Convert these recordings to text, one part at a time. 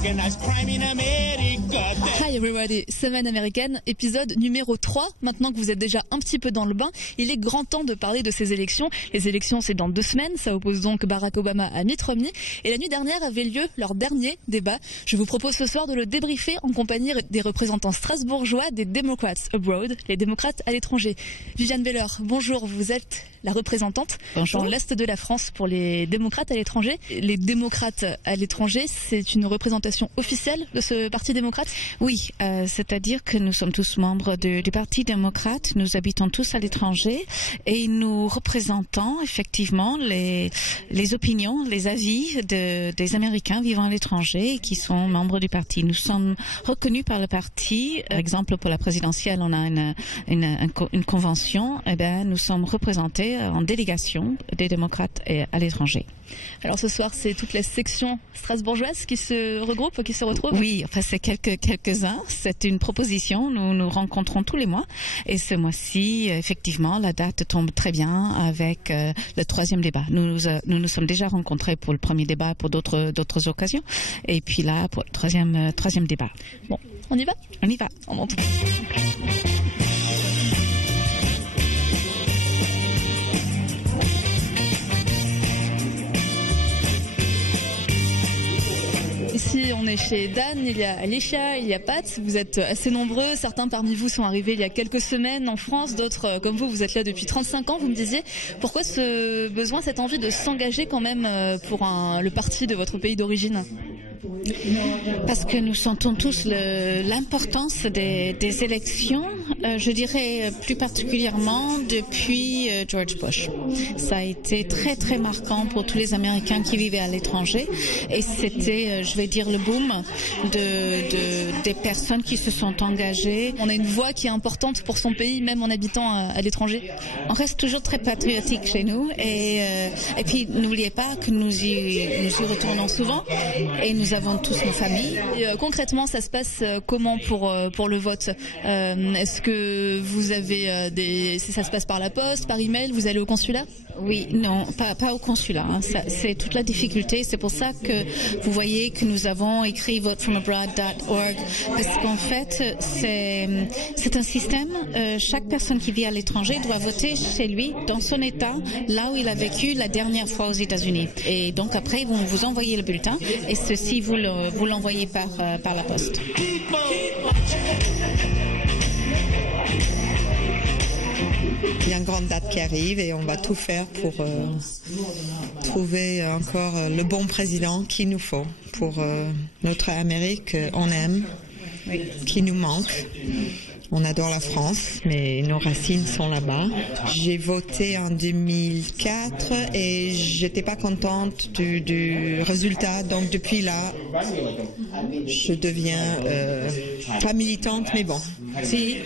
Hi everybody, Semaine américaine, épisode numéro 3. Maintenant que vous êtes déjà un petit peu dans le bain, il est grand temps de parler de ces élections. Les élections, c'est dans 2 semaines, ça oppose donc Barack Obama à Mitt Romney. Et la nuit dernière avait lieu leur dernier débat. Je vous propose ce soir de le débriefer en compagnie des représentants strasbourgeois des Democrats Abroad, les démocrates à l'étranger. Viviane Beller, bonjour, vous êtes la représentante dans l'Est de la France pour les démocrates à l'étranger. Les démocrates à l'étranger, c'est une représentation officielle de ce parti démocrate ? Oui, c'est-à-dire que nous sommes tous membres du Parti démocrate, nous habitons tous à l'étranger et nous représentons effectivement les opinions, les avis des Américains vivant à l'étranger et qui sont membres du parti. Nous sommes reconnus par le parti. Exemple, pour la présidentielle, on a une convention. Eh bien, nous sommes représentés en délégation des démocrates à l'étranger. Alors ce soir, c'est toute la section strasbourgeoise qui se regroupe, qui se retrouve ? Oui, enfin c'est quelques-uns. C'est une proposition. Nous nous rencontrons tous les mois. Et ce mois-ci, effectivement, la date tombe très bien avec le 3e débat. Nous nous sommes déjà rencontrés pour le premier débat, pour d'autres occasions. Et puis là, pour le troisième débat. Bon, on y va ? On y va. On monte. Ici, on est chez Dan, il y a Alicia, il y a Pat. Vous êtes assez nombreux. Certains parmi vous sont arrivés il y a quelques semaines en France. D'autres, comme vous êtes là depuis 35 ans. Vous me disiez, pourquoi ce besoin, cette envie de s'engager quand même pour le parti de votre pays d'origine ? Parce que nous sentons tous l'importance des élections, je dirais plus particulièrement depuis George Bush. Ça a été très très marquant pour tous les Américains qui vivaient à l'étranger et c'était, je vais dire, le boom des personnes qui se sont engagées. On a une voix qui est importante pour son pays, même en habitant à l'étranger. On reste toujours très patriotique chez nous et puis n'oubliez pas que nous y retournons souvent et nous avons tous nos familles. Et concrètement, ça se passe comment pour le vote ? Est-ce que vous avez ça se passe par la poste, par email, vous allez au consulat ? Oui, non, pas au consulat. Hein. C'est toute la difficulté. C'est pour ça que vous voyez que nous avons écrit votefromabroad.org parce qu'en fait, c'est un système. Chaque personne qui vit à l'étranger doit voter chez lui, dans son État, là où il a vécu la dernière fois aux États-Unis. Et donc après, ils vont vous envoyer le bulletin et ceci, vous l'envoyez par la poste. Il y a une grande date qui arrive et on va tout faire pour trouver encore le bon président qu'il nous faut pour notre Amérique. On aime, qui nous manque. On adore la France, mais nos racines sont là-bas. J'ai voté en 2004 et j'étais pas contente du résultat. Donc depuis là, je deviens pas militante, mais bon. Si.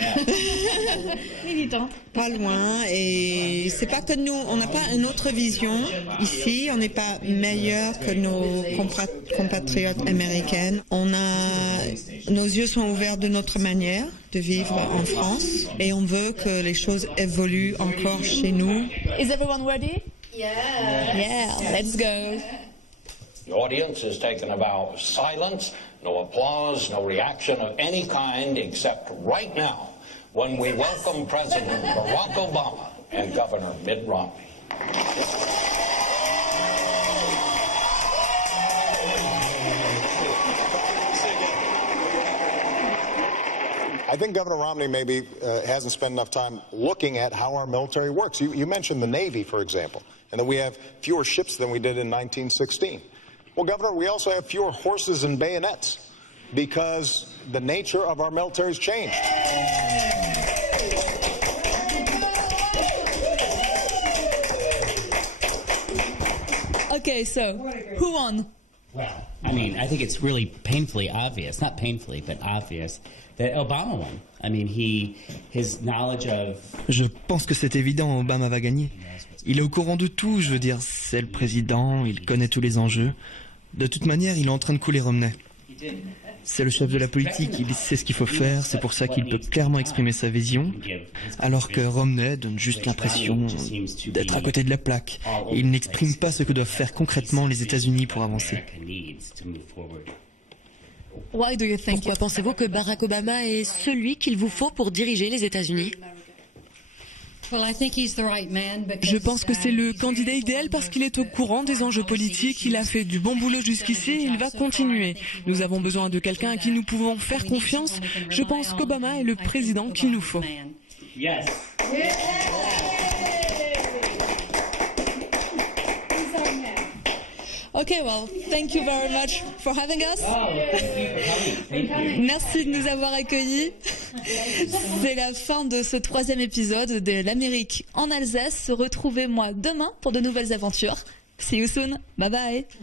Militante. Pas loin. Et c'est pas que nous, on n'a pas une autre vision ici. On n'est pas meilleur que nos compatriotes américaines. Nos yeux sont ouverts de notre manière de vivre en France et on veut que les choses évoluent encore chez nous. Is everyone ready? Yeah, let's go. The audience has taken a vow of silence, no applause, no reaction of any kind except right now when we welcome President Barack Obama and Governor Mitt Romney. I think Governor Romney maybe hasn't spent enough time looking at how our military works. You mentioned the Navy, for example, and that we have fewer ships than we did in 1916. Well, Governor, we also have fewer horses and bayonets because the nature of our military's changed. Okay, so who won? Well, I mean, I think it's really painfully obvious, not painfully, but obvious, that Obama won. I mean, his knowledge of... Je pense que c'est évident, Obama va gagner. Il est au courant de tout, je veux dire, c'est le président, il connaît tous les enjeux. De toute manière, il est en train de couler Romney. C'est le chef de la politique, il sait ce qu'il faut faire, c'est pour ça qu'il peut clairement exprimer sa vision, alors que Romney donne juste l'impression d'être à côté de la plaque. Il n'exprime pas ce que doivent faire concrètement les États-Unis pour avancer. Why do you think? Pourquoi pensez-vous que Barack Obama est celui qu'il vous faut pour diriger les États-Unis? Je pense que c'est le candidat idéal parce qu'il est au courant des enjeux politiques, il a fait du bon boulot jusqu'ici et il va continuer. Nous avons besoin de quelqu'un à qui nous pouvons faire confiance. Je pense qu'Obama est le président qu'il nous faut. Yes. Okay, well, thank you very much for having us. Oh, thank you. Merci de nous avoir accueillis. C'est la fin de ce 3e épisode de l'Amérique en Alsace. Retrouvez-moi demain pour de nouvelles aventures. See you soon. Bye bye.